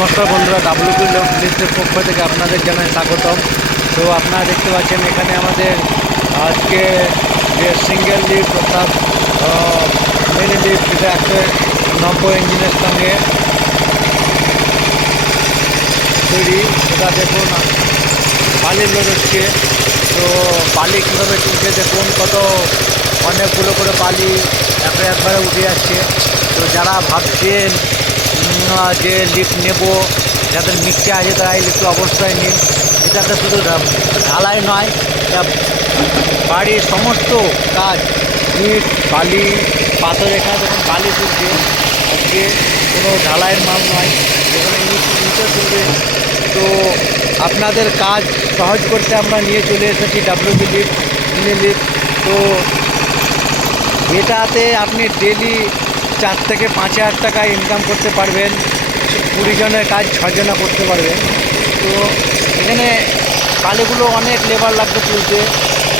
নমস্কার বন্ধুরা, ডাব্লিউপি লিস্টের পক্ষ থেকে আপনাদের জানাই স্বাগতম। তো আপনারা দেখতে পাচ্ছেন এখানে আমাদের আজকে যে সিঙ্গেল লিফট অর্থাৎ মিনি লিফট যেটা 190 ইঞ্জিনের সঙ্গে তৈরি, সেটা দেখুন বালির লোড হচ্ছে। তো বালি কীভাবে তুলছে দেখুন, অনেকগুলো করে বালি একবারে উঠে যাচ্ছে। তো যারা ভাবছেন যে লিফট নেব, যাদের নিচে আছে তারা এই লিফট অবশ্যই নিন। এটাতে শুধু ঢালাই নয়, এটা বাড়ির সমস্ত কাজ, ইট বালি পাথর, এখানে দেখুন বালি তুলছে। আজকে কোনো ঢালাইয়ের মাল নয়, যেখানে ইটও তুলবে। তো আপনাদের কাজ সহজ করতে আমরা নিয়ে চলে এসেছি ডাব্লিউপি লিফট, মিনি লিফট। তো এটাতে আপনি ডেলি 4 থেকে 5 হাজার টাকা ইনকাম করতে পারবেন। 20 জনের কাজ 6 জনা করতে পারবেন। তো এখানে বালিগুলো অনেক লেবার লাগবে তুলতে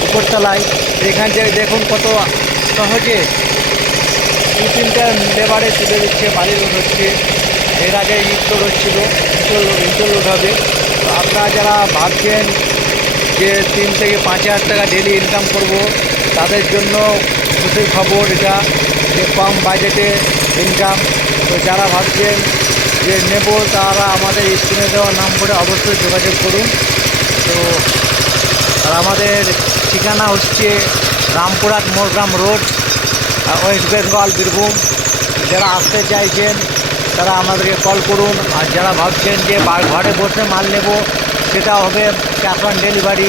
উপরতলায়। এখান থেকে দেখুন কত সহজে 2-3টা লেবারে তুলে দিচ্ছে, বালি লোড হচ্ছে। এর আগে ইট লোড হচ্ছিল, ইট লোড হবে। তো আপনারা যারা ভাবছেন যে 3 থেকে 5 হাজার টাকা ডেলি ইনকাম করব, তাদের জন্য খুশির খবর এটা, যে কম বাজেটে ইনকাম। তো যারা ভাবছেন যে নেব, তারা আমাদের স্ক্রিনে দেওয়া নম্বরে অবশ্যই যোগাযোগ করুন। তো আর আমাদের ঠিকানা হচ্ছে রামপুরহাট মোরগ্রাম রোড, ওয়েস্ট বেঙ্গল, বীরভূম। যারা আসতে চাইছেন তারা আমাদেরকে কল করুন। আর যারা ভাবছেন যে ঘরে বসে মাল নেব, সেটা হবে ক্যাশ অন ডেলিভারি।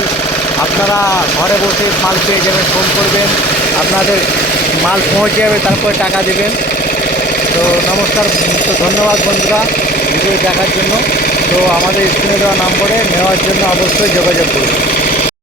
আপনারা ঘরে বসে মাল পেয়ে যাবেন, ফোন করবেন, আপনাদের মাল পৌঁছে যাবে, তারপরে টাকা দেবেন। তো নমস্কার, তো ধন্যবাদ বন্ধুরা ভিডিও দেখার জন্য। তো আমাদের স্ক্রিনে দেওয়া নম্বরে নেওয়ার জন্য অবশ্যই যোগাযোগ করুন।